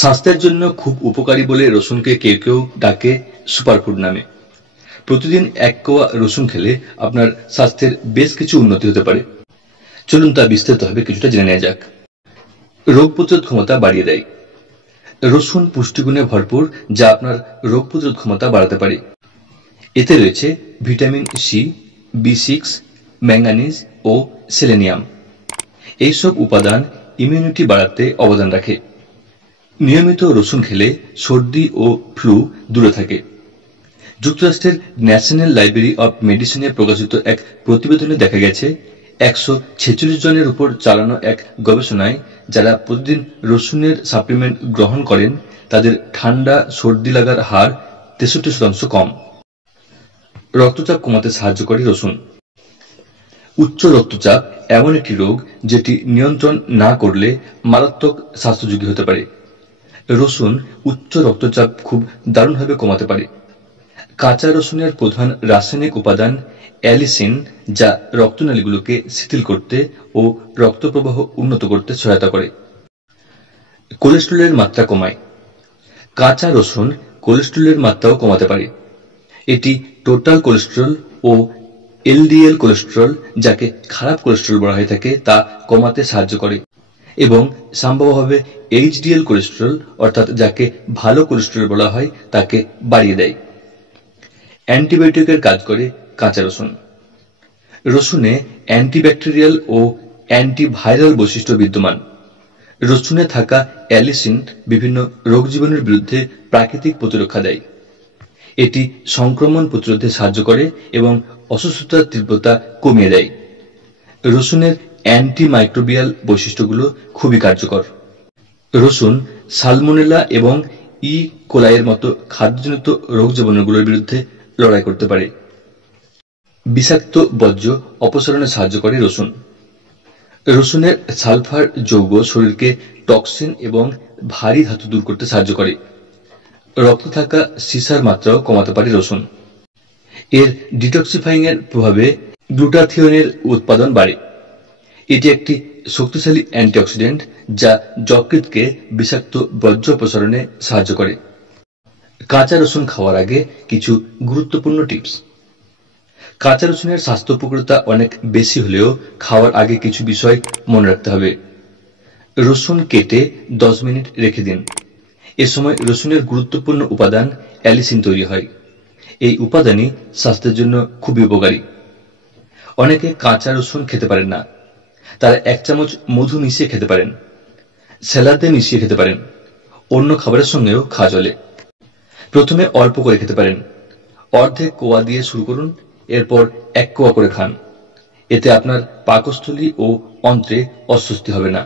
স্বাস্থ্যের জন্য খুব উপকারী বলে রসুনকে কেউ কেউ ডাকে সুপারফুড নামে। প্রতিদিন 1 কোয়া রসুন খেলে আপনার স্বাস্থ্যের বেশ কিছু উন্নতি হতে পারে। চলুন তা বিস্তারিতভাবে কিছুটা জেনে নেওয়া যাক। রোগ প্রতিরোধ ক্ষমতা বাড়িয়ে দেয়। রসুন পুষ্টিগুণে ভরপুর, যা আপনার রোগ প্রতিরোধ ক্ষমতা বাড়াতে পারে। এতে রয়েছে ভিটামিন সি, B6, ম্যাঙ্গানিজ ও সেলেনিয়াম। এইসব উপাদান ইমিউনিটি বাড়াতে অবদান রাখে। নিয়মিত রসুন খেলে সর্দি ও ফ্লু দূরে থাকে। যুক্তরাষ্ট্রের ন্যাশনাল লাইব্রেরি অব মেডিসিনে প্রকাশিত এক প্রতিবেদনে দেখা গেছে 146 জনের উপর চালানো এক গবেষণায় যারা প্রতিদিন রসুনের সাপ্লিমেন্ট গ্রহণ করেন তাদের ঠান্ডা সর্দি লাগার হার 63% কম। রক্তচাপ কমাতে সাহায্য করে রসুন। উচ্চ রক্তচাপ এমন একটি রোগ যেটি নিয়ন্ত্রণ না করলে মারাত্মক স্বাস্থ্যঝুঁকি হতে পারে। রসুন উচ্চ রক্তচাপ খুব দারুণভাবে কমাতে পারে। কাঁচা রসুনের প্রধান রাসায়নিক উপাদান অ্যালিসিন, যা রক্তনালীগুলোকে শিথিল করতে ও রক্ত প্রবাহ উন্নত করতে সহায়তা করে। কোলেস্টেরলের মাত্রা কমায়। কাঁচা রসুন কোলেস্টেরলের মাত্রাও কমাতে পারে। এটি টোটাল কোলেস্টেরল ও এলডিএল কোলেস্টেরল, যাকে খারাপ কোলেস্টেরল বলা হয়ে থাকে, তা কমাতে সাহায্য করে এবং সম্ভাব্যভাবে এইচডিএল কোলেস্টেরল অর্থাৎ যাকে ভালো কোলেস্টেরল বলা হয় তাকে বাড়িয়ে দেয়। অ্যান্টিবায়োটিকের কাজ করে কাঁচা রসুন। রসুনে অ্যান্টিব্যাকটেরিয়াল ও অ্যান্টিভাইরাল বৈশিষ্ট্য বিদ্যমান। রসুনে থাকা অ্যালিসিন বিভিন্ন রোগজীবাণুর বিরুদ্ধে প্রাকৃতিক প্রতিরক্ষা দেয়। এটি সংক্রমণ প্রতিরোধে সাহায্য করে এবং অসুস্থতার তীব্রতা কমিয়ে দেয়। রসুনের অ্যান্টিমাইক্রোবিয়াল বৈশিষ্ট্যগুলো খুবই কার্যকর। রসুন সালমোনেলা এবং ই. কোলাইয়ের মতো খাদ্যজনিত রোগজীবাণুগুলোর বিরুদ্ধে লড়াই করতে পারে। বিষাক্ত বর্জ্য অপসারণে সাহায্য করে রসুন। রসুনের সালফার যৌগ শরীরকে টক্সিন এবং ভারী ধাতু দূর করতে সাহায্য করে। রক্তে থাকা সীসার মাত্রাও কমাতে পারে রসুন। এর ডিটক্সিফাইং এর প্রভাবে গ্লুটাথিওনের উৎপাদন বাড়ে। এটি একটি শক্তিশালী অ্যান্টিঅক্সিডেন্ট যা যকৃৎকে বিষাক্ত বর্জ্য অপসারণে সাহায্য করে। কাঁচা রসুন খাওয়ার আগে কিছু গুরুত্বপূর্ণ টিপস। কাঁচা রসুনের স্বাস্থ্য উপকারিতা অনেক বেশি হলেও খাওয়ার আগে কিছু বিষয় মনে রাখতে হবে। রসুন কেটে 10 মিনিট রেখে দিন। এ সময় রসুনের গুরুত্বপূর্ণ উপাদান অ্যালিসিন তৈরি হয়। এই উপাদানই স্বাস্থ্যের জন্য খুবই উপকারী। অনেকে কাঁচা রসুন খেতে পারেন না, তারা 1 চামচ মধু মিশিয়ে খেতে পারেন, স্যালাডে মিশিয়ে খেতে পারেন, অন্য খাবারের সঙ্গেও খাওয়া চলে। প্রথমে অল্প করে খেতে পারেন, অর্ধেক কোয়া দিয়ে শুরু করুন, এরপর 1 কোয়া করে খান। এতে আপনার পাকস্থলী ও অন্ত্রে অস্বস্তি হবে না।